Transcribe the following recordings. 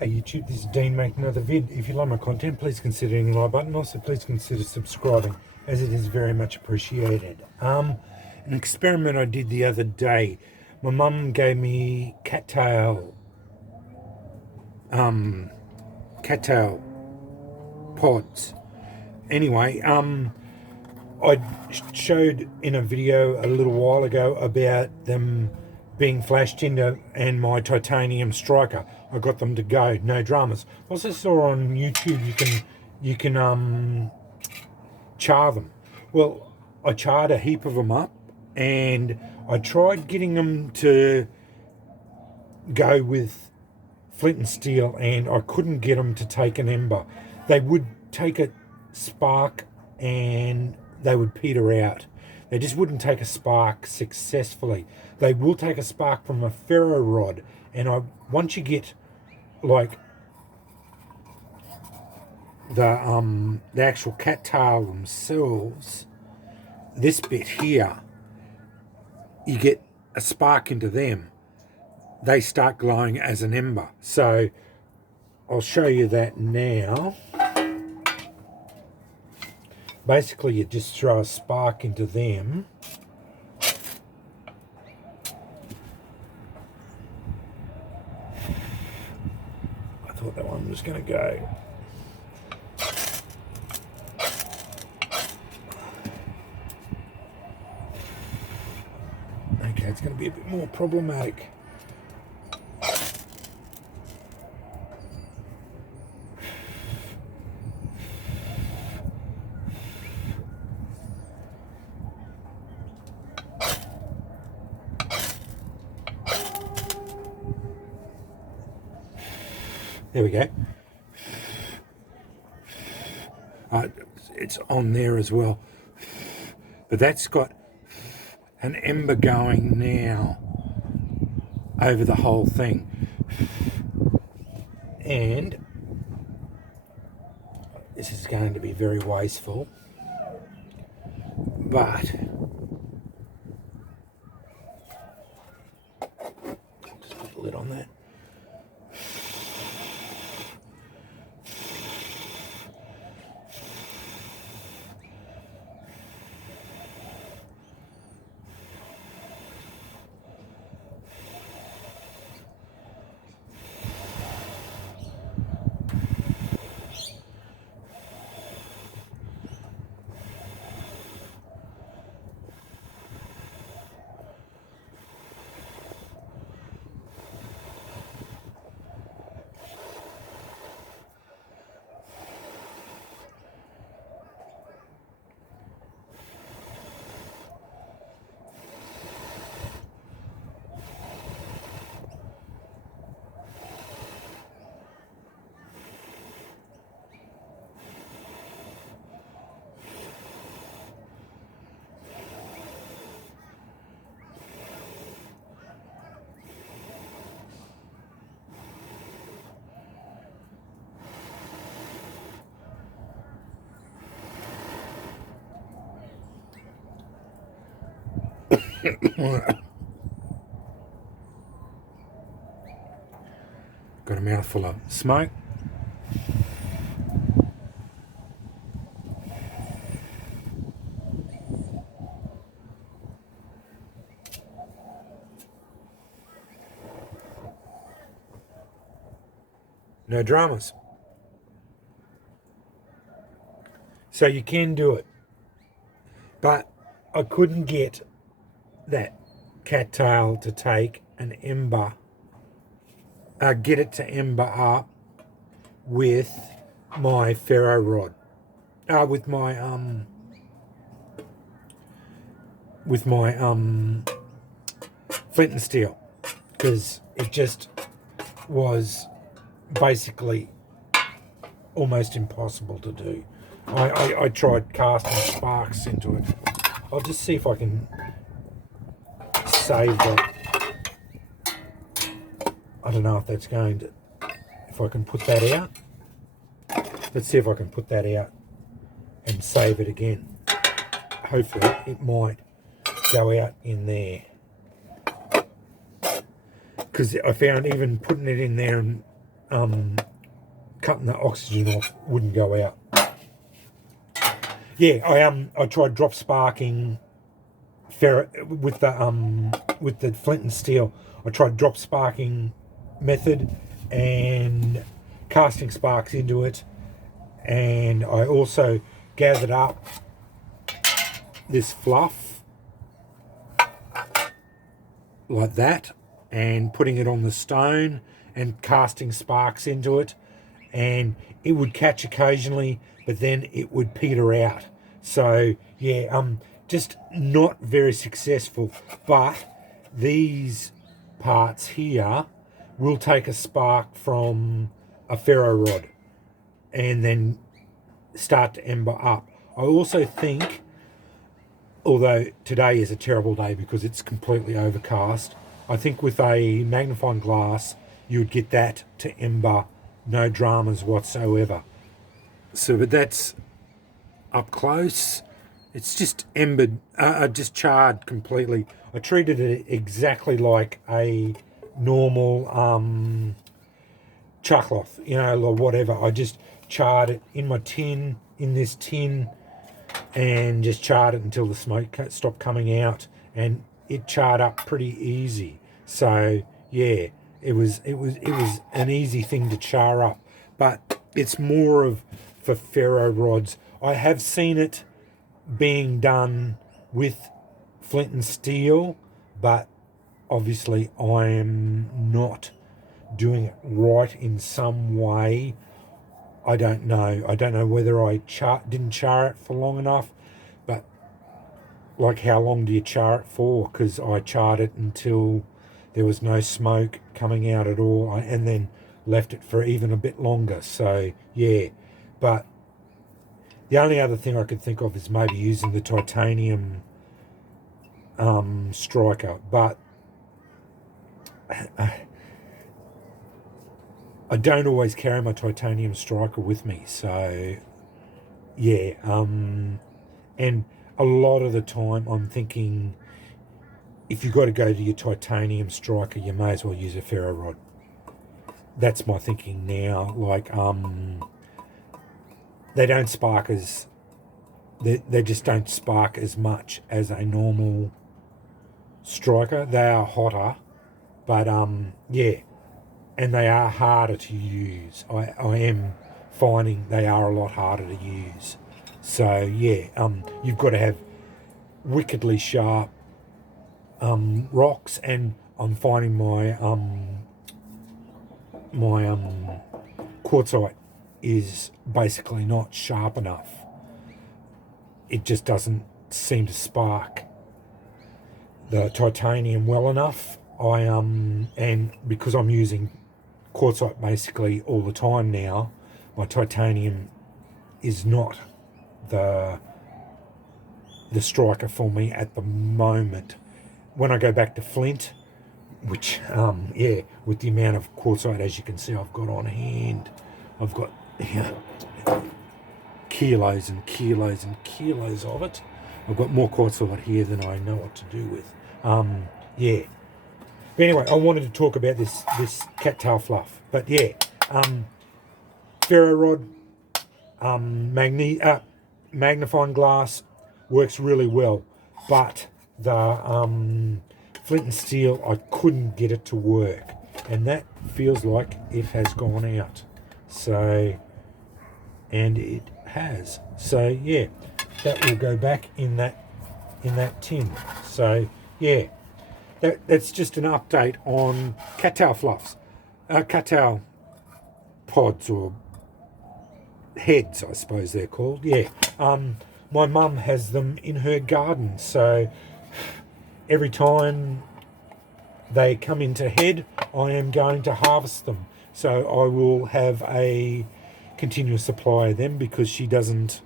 Hey YouTube, this is Dean making another vid. If you like my content, please consider hitting the like button. Also, please consider subscribing, as it is very much appreciated. An experiment I did the other day. My mum gave me cattail pods. Anyway, I showed in a video a little while ago about them being flash tinder and my titanium striker. I got them to go, no dramas. Also saw on YouTube you can char them. Well, I charred a heap of them up, and I tried getting them to go with flint and steel, and I couldn't get them to take an ember. They would take a spark and they would peter out. They just wouldn't take a spark successfully. They will take a spark from a ferro rod, and once you get like the actual cattail themselves, this bit here, you get a spark into them, they start glowing as an ember. So I'll show you that now. Basically, you just throw a spark into them. I thought that one was going to go. Okay, it's going to be a bit more problematic. There we go. It's on there as well. But that's got an ember going now over the whole thing. And this is going to be very wasteful. But I'll just put the lid on that. Got a mouthful of smoke. No dramas. So you can do it. But I couldn't get that cattail to take an ember, get it to ember up with my ferro rod, with my flint and steel, because it just was basically almost impossible to do. I tried casting sparks into it. I'll just see if I can save that. I don't know if that's going to, if I can put that out. Let's see if I can put that out and save it again. Hopefully it might go out in there. Because I found even putting it in there and cutting the oxygen off wouldn't go out. Yeah, I tried drop sparking ferro with the flint and steel. I tried drop sparking method and casting sparks into it, and I also gathered up this fluff like that and putting it on the stone and casting sparks into it, and it would catch occasionally, but then it would peter out. So yeah, just not very successful. But these parts here will take a spark from a ferro rod and then start to ember up. I also think, although today is a terrible day because it's completely overcast, I think with a magnifying glass you would get that to ember, no dramas whatsoever. So, but that's up close. It's just embered, just charred completely. I treated it exactly like a normal chuckloff, or whatever. I just charred it in my tin, in this tin, and just charred it until the smoke stopped coming out, and it charred up pretty easy. So yeah, it was an easy thing to char up, but it's more of for ferro rods. I have seen it being done with flint and steel, but obviously I am not doing it right in some way. I don't know. I don't know whether I didn't char it for long enough, but like, how long do you char it for? Because I charred it until there was no smoke coming out at all, and then left it for even a bit longer. So yeah, but the only other thing I could think of is maybe using the titanium striker, but I don't always carry my titanium striker with me. So yeah, and a lot of the time I'm thinking, if you've got to go to your titanium striker, you may as well use a ferro rod. That's my thinking now. Like, they don't spark as, they just don't spark as much as a normal striker. They are hotter, but yeah, and they are harder to use. I am finding they are a lot harder to use. So yeah, you've got to have wickedly sharp rocks, and I'm finding my quartzite is basically not sharp enough. It just doesn't seem to spark the titanium well enough. And because I'm using quartzite basically all the time now, my titanium is not the striker for me at the moment. When I go back to flint, which yeah, with the amount of quartzite, as you can see, I've got on hand, I've got kilos and kilos and kilos of it. I've got more quartzite here than I know what to do with. Yeah. But anyway, I wanted to talk about this cattail fluff. But yeah, ferro rod, magnifying glass works really well, but the flint and steel, I couldn't get it to work, and that feels like it has gone out. So, and it has. So yeah, that will go back in that tin. So yeah, that's just an update on cattail fluffs, cattail pods, or heads, I suppose they're called. Yeah. My mum has them in her garden, so every time they come into head, I am going to harvest them. So I will have a continuous supply of them, because she doesn't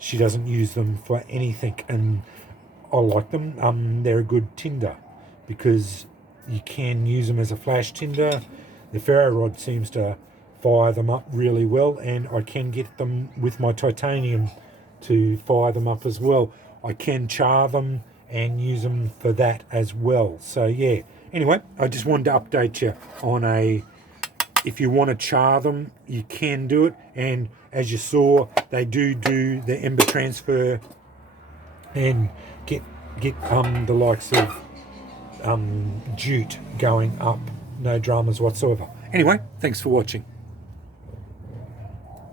use them for anything, and I like them. They're a good tinder because you can use them as a flash tinder. The ferro rod seems to fire them up really well, and I can get them with my titanium to fire them up as well. I can char them and use them for that as well. So yeah, anyway, I just wanted to update you on a if you want to char them, you can do it. And as you saw, they do the ember transfer and get the likes of jute going up. No dramas whatsoever. Anyway, thanks for watching.